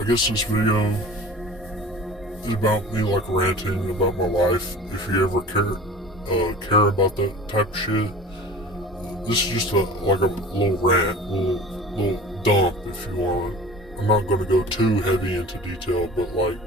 I guess this video is about me like ranting about my life. If you ever care about that type of shit, this is just like a little rant, little dump, if you want. I'm not going to go too heavy into detail, but like,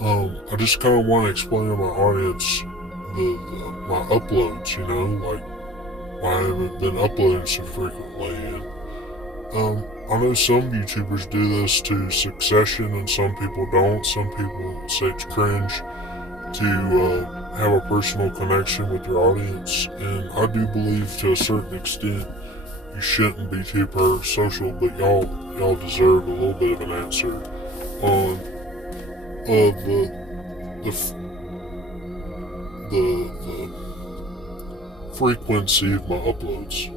I just kind of want to explain to my audience my uploads. Like why I haven't been uploading so frequently. And I know some YouTubers do this to succession, and some people don't. Some people say it's cringe to have a personal connection with your audience, and I do believe to a certain extent you shouldn't be too social, but y'all deserve a little bit of an answer on the frequency of my uploads.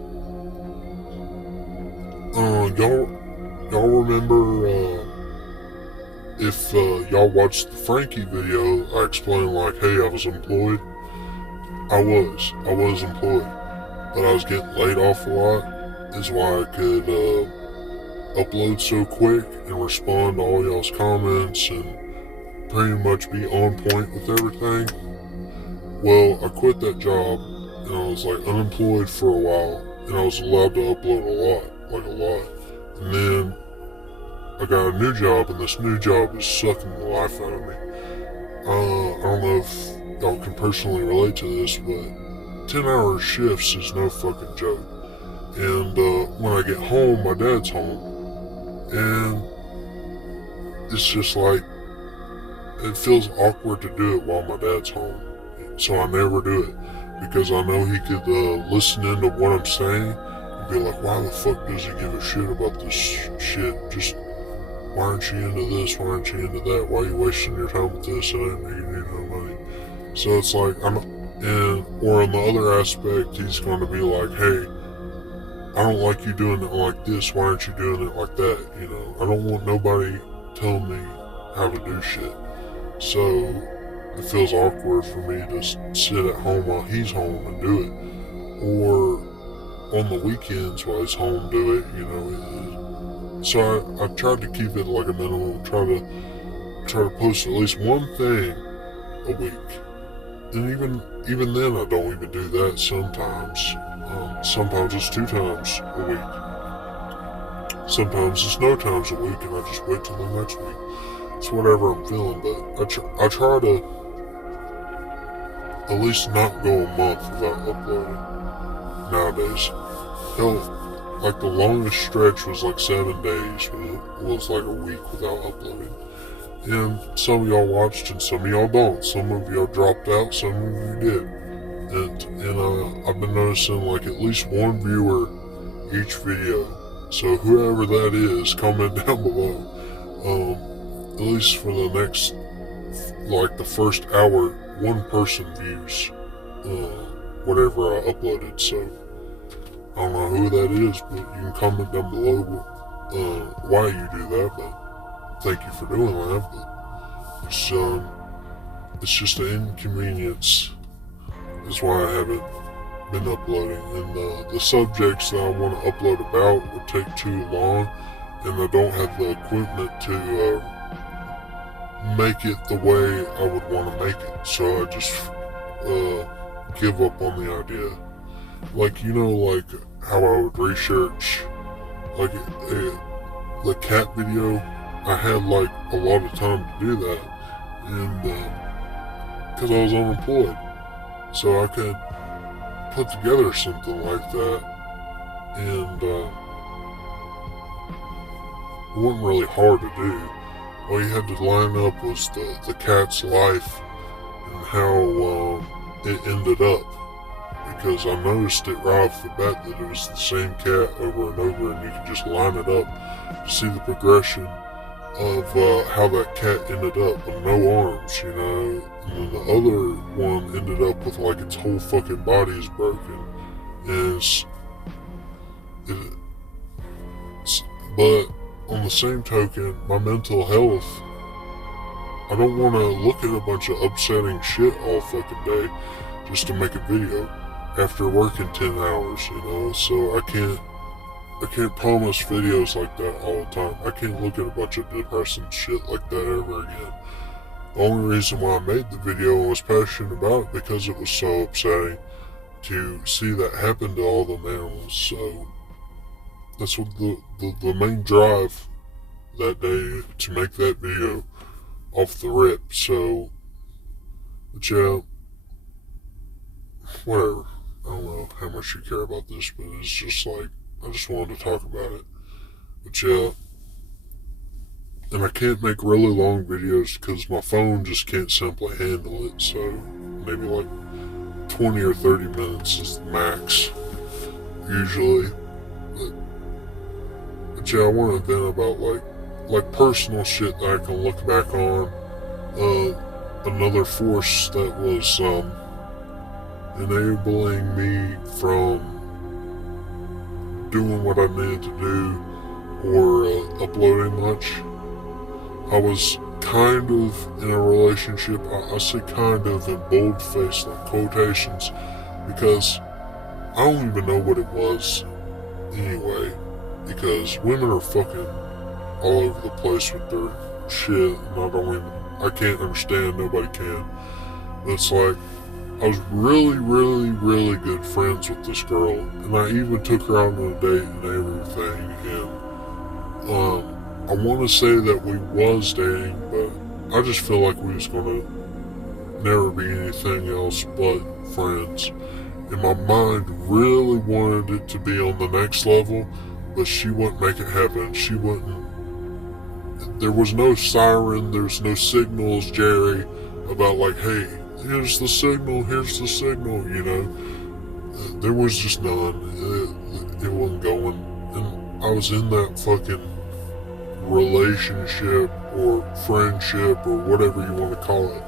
Y'all remember if y'all watched the Frankie video, I explained like, hey, I was employed. I was employed, but I was getting laid off a lot. Is why I could upload so quick and respond to all y'all's comments and pretty much be on point with everything. Well, I quit that job and I was like unemployed for a while, and I was allowed to upload a lot. And then I got a new job, and this new job is sucking the life out of me. I don't know if y'all can personally relate to this, but 10-hour shifts is no fucking joke. And when I get home, my dad's home, and it's just like, it feels awkward to do it while my dad's home. So I never do it, because I know he could listen into what I'm saying and be like, why the fuck does he give a shit about this shit? Just, why aren't you into this? Why aren't you into that? Why are you wasting your time with this? I didn't make you no money. So it's like, or on the other aspect, he's going to be like, hey, I don't like you doing it like this. Why aren't you doing it like that? I don't want nobody telling me how to do shit. So it feels awkward for me to sit at home while he's home and do it, or on the weekends while he's home do it. So I tried to keep it like a minimum. Try to post at least one thing a week, and even then I don't even do that sometimes. Sometimes it's 2 times a week. Sometimes it's no times a week, and I just wait till the next week. It's whatever I'm feeling, but I try to at least not go a month without uploading nowadays. Hell, like the longest stretch was like 7 days, was like a week without uploading. And some of y'all watched and some of y'all don't. Some of y'all dropped out, some of you did. And I've been noticing like at least one viewer each video. So whoever that is, comment down below. At least for the next, like the first hour, one person views whatever I uploaded. So I don't know who that is, but you can comment down below why you do that. But thank you for doing that. But it's just an inconvenience. That's why I haven't been uploading, and the subjects that I want to upload about would take too long, and I don't have the equipment to make it the way I would want to make it. So I just give up on the idea. Like, like how I would research like the cat video. I had like a lot of time to do that, and because I was unemployed. So I could put together something like that, and it wasn't really hard to do. All you had to line up was the cat's life and how it ended up, because I noticed it right off the bat that it was the same cat over and over, and you could just line it up to see the progression of how that cat ended up with no arms, and then the other one ended up with like its whole fucking body is broken, and but on the same token, my mental health, I don't want to look at a bunch of upsetting shit all fucking day just to make a video after working 10 hours, so I can't I can't promise videos like that all the time. I can't look at a bunch of depressing shit like that ever again. The only reason why I made the video and was passionate about it because it was so upsetting to see that happen to all the animals. So that's what the main drive that day to make that video off the rip. So, but yeah, whatever. I don't know how much you care about this, but it's just like, I just wanted to talk about it. But yeah, and I can't make really long videos because my phone just can't simply handle it. So maybe like 20 or 30 minutes is the max, usually. But yeah, I want to vent about like personal shit that I can look back on. Another force that was enabling me from doing what I needed to do or uploading much. I was kind of in a relationship. I say kind of in bold-faced, like quotations, because I don't even know what it was anyway, because women are fucking all over the place with their shit, and I can't understand, nobody can. But it's like, I was really, really, really good friends with this girl, and I even took her out on a date and everything, and I want to say that we was dating, but I just feel like we was gonna never be anything else but friends. And my mind really wanted it to be on the next level, but she wouldn't make it happen. She wouldn't. There was no siren, there's no signals, Jerry, about like, hey, here's the signal, you know. There was just none. It wasn't going. And I was in that fucking relationship or friendship or whatever you want to call it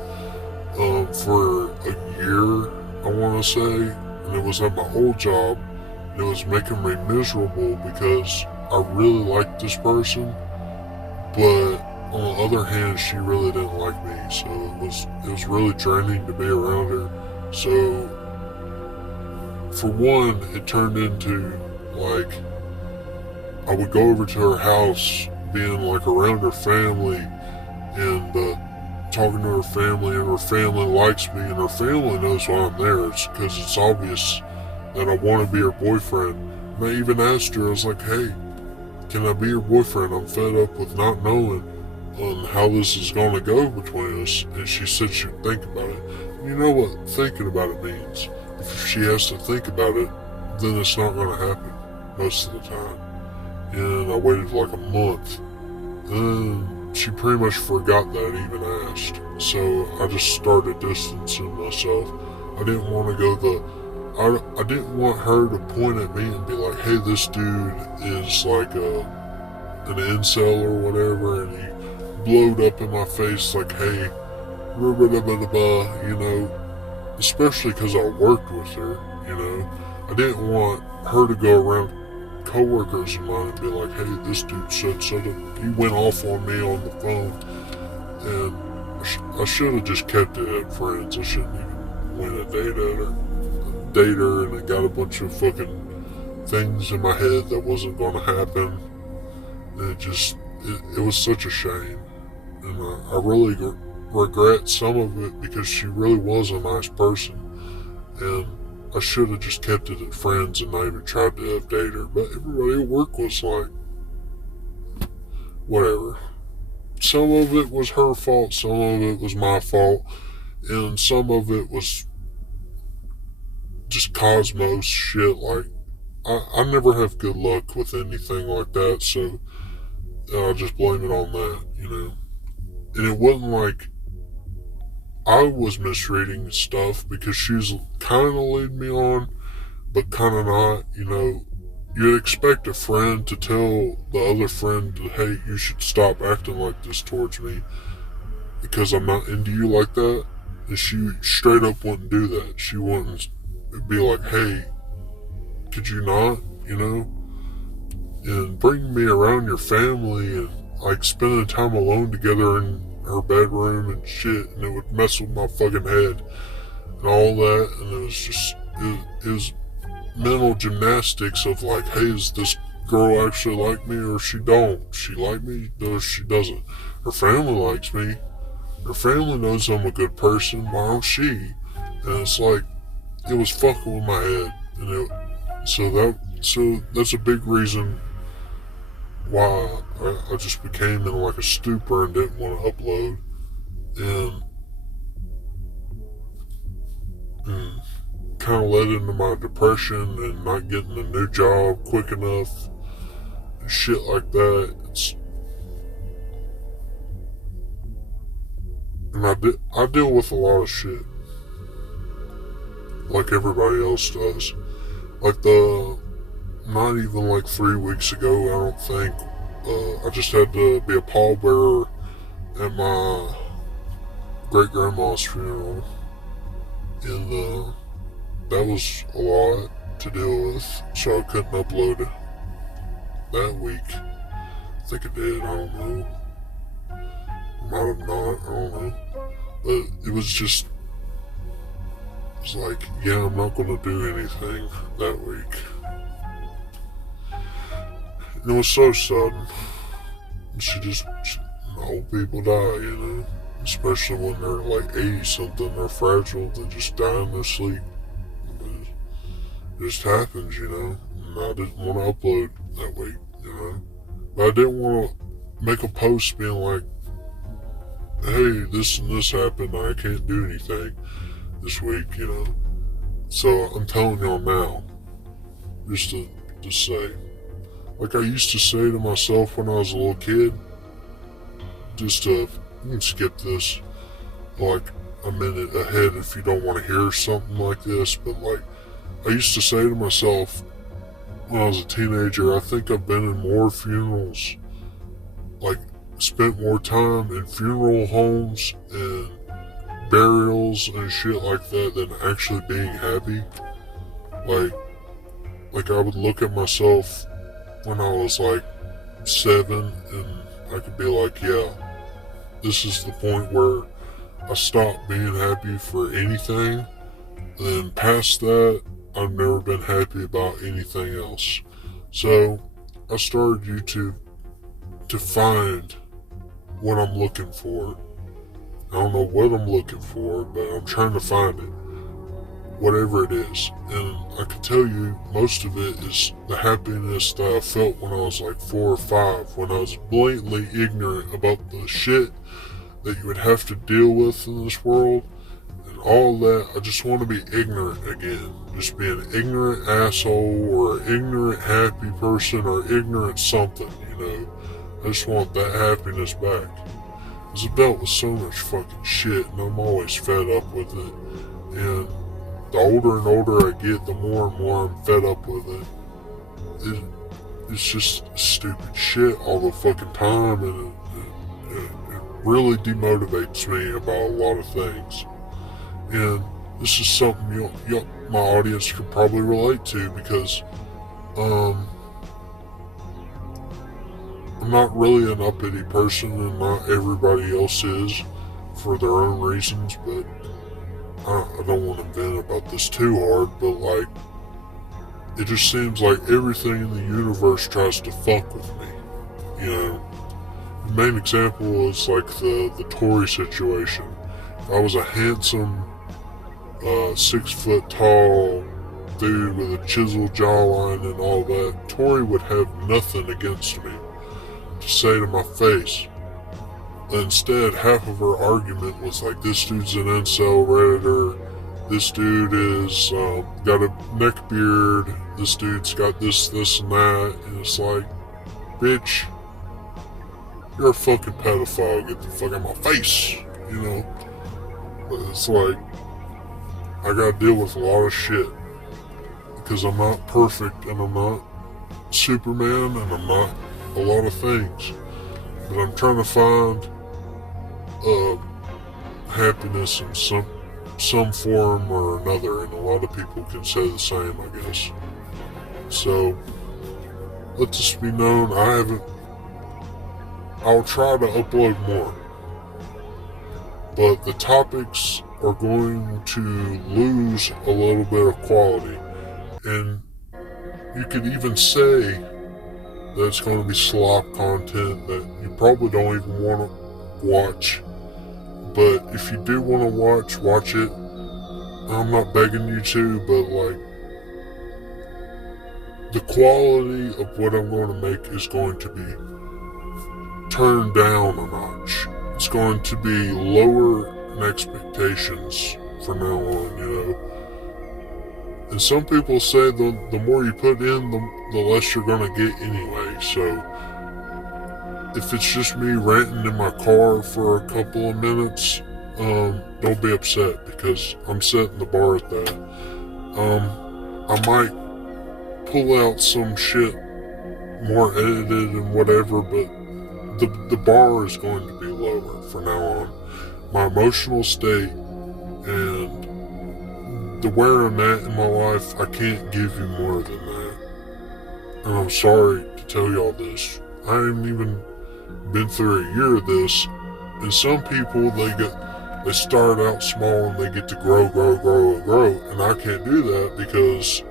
for a year, I want to say, and it was at my old job, and it was making me miserable because I really liked this person, but on the other hand, she really didn't like me, so it was really draining to be around her. So for one, it turned into like I would go over to her house, being like around her family and talking to her family, and her family likes me, and her family knows why I'm there. It's because it's obvious that I want to be her boyfriend. And I even asked her, I was like, hey, can I be your boyfriend? I'm fed up with not knowing on how this is going to go between us. And she said she'd think about it. And you know what thinking about it means. If she has to think about it, then it's not going to happen most of the time. And I waited like a month, and she pretty much forgot that I even asked. So I just started distancing myself. I didn't want to go I didn't want her to point at me and be like, hey, this dude is like an incel or whatever, and he blowed up in my face like, hey, blah, blah, blah, blah, blah, you know, especially because I worked with her, you know. I didn't want her to go around co-workers of mine and be like, hey, this dude said something, he went off on me on the phone, and I should have just kept it at friends. I shouldn't even went a date her, and I got a bunch of fucking things in my head that wasn't going to happen, and it was such a shame, and I really regret some of it because she really was a nice person, and I should have just kept it at friends and not even tried to update her. But everybody at work was like, whatever. Some of it was her fault, some of it was my fault, and some of it was just cosmos shit. Like, I never have good luck with anything like that, so I'll just blame it on that, you know. And it wasn't like I was misreading stuff, because she was kind of leading me on, but kind of not, you know. You'd expect a friend to tell the other friend, hey, you should stop acting like this towards me because I'm not into you like that. And she straight up wouldn't do that. She wouldn't be like, hey, could you not, you know? And bringing me around your family and like spending time alone together in her bedroom and shit, and it would mess with my fucking head and all that. And it was just, it was mental gymnastics of like, hey, is this girl actually like me or she don't? She like me or she doesn't? Her family likes me. Her family knows I'm a good person. Why don't she? And it's like, it was fucking with my head. So that's a big reason why I just became in like a stupor and didn't want to upload. And kind of led into my depression and not getting a new job quick enough and shit like that. And I deal with a lot of shit like everybody else does. Like not even like 3 weeks ago, I don't think, I just had to be a pallbearer at my great grandma's funeral, and that was a lot to deal with, so I couldn't upload it that week. I think I did, I don't know. Might have not, I don't know. But it was like, yeah, I'm not gonna do anything that week. And it was so sudden. Old people die, you know? Especially when they're like 80 something, they're fragile, they just die in their sleep. It just happens, you know? And I didn't want to upload that week, you know? But I didn't want to make a post being like, hey, this and this happened, I can't do anything this week, you know? So I'm telling y'all now, just to say, like I used to say to myself when I was a little kid, you can skip this like a minute ahead if you don't want to hear something like this, but like I used to say to myself when I was a teenager, I think I've been in more funerals, like spent more time in funeral homes and burials and shit like that than actually being happy. Like I would look at myself when I was like 7 and I could be like, yeah, this is the point where I stopped being happy for anything. And then past that, I've never been happy about anything else. So I started YouTube to find what I'm looking for. I don't know what I'm looking for, but I'm trying to find it. Whatever it is. And I can tell you most of it is the happiness that I felt when I was like 4 or 5, when I was blatantly ignorant about the shit that you would have to deal with in this world. And all that, I just want to be ignorant again. Just be an ignorant asshole or an ignorant happy person or ignorant something, you know. I just want that happiness back. I was dealt with so much fucking shit and I'm always fed up with it. And the older and older I get, the more and more I'm fed up with it. It's just stupid shit all the fucking time, and it really demotivates me about a lot of things. And this is something my audience could probably relate to, because I'm not really an uppity person, and not everybody else is for their own reasons, but I don't want to vent about this too hard, but like, it just seems like everything in the universe tries to fuck with me, you know? The main example is like the Tory situation. If I was a handsome, 6 foot tall dude with a chiseled jawline and all that, Tory would have nothing against me to say to my face. Instead, half of her argument was like, this dude's an incel redditor, this dude is got a neck beard, this dude's got this, and that, and it's like, bitch, you're a fucking pedophile, get the fuck out of my face, you know? But it's like, I gotta deal with a lot of shit, because I'm not perfect, and I'm not Superman, and I'm not a lot of things, but I'm trying to find happiness in some form or another, and a lot of people can say the same, I guess. So let this be known, I'll try to upload more, but the topics are going to lose a little bit of quality. And you could even say that's going to be slop content that you probably don't even want to watch. But if you do want to watch it. I'm not begging you to, but like, the quality of what I'm going to make is going to be turned down a notch. It's going to be lower in expectations from now on, you know. And some people say the more you put in, the less you're going to get anyway. So if it's just me ranting in my car for a couple of minutes, don't be upset, because I'm setting the bar at that. I might pull out some shit more edited and whatever, but the bar is going to be lower from now on. My emotional state and the where I'm at in my life, I can't give you more than that. And I'm sorry to tell y'all this. I haven't even been through a year of this, and some people, they start out small and they get to grow, and I can't do that because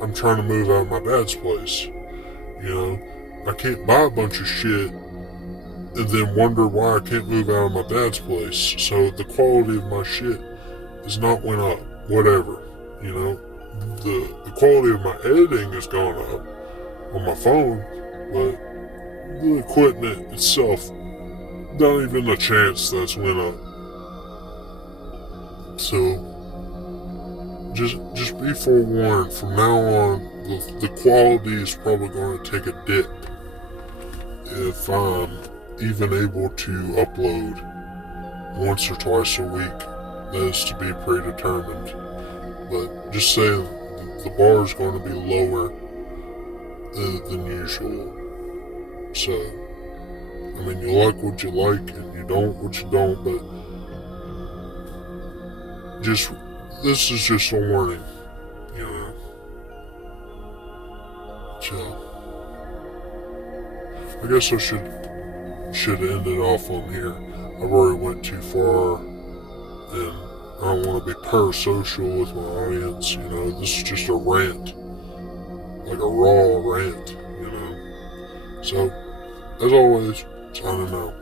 I'm trying to move out of my dad's place. You know, I can't buy a bunch of shit and then wonder why I can't move out of my dad's place. So the quality of my shit has not went up, whatever. You know, the quality of my editing has gone up on my phone, but the equipment itself, not even a chance that's went up. So just be forewarned. From now on, the quality is probably going to take a dip if I'm even able to upload once or twice a week. That is to be predetermined. But just saying, the bar is going to be lower than usual. So, I mean, you like what you like and you don't what you don't, but this is just a warning, you know. So, I guess I should end it off on here. I've already went too far, and I don't want to be parasocial with my audience, you know. This is just a rant, like a raw rant, you know. So, as always, signing out.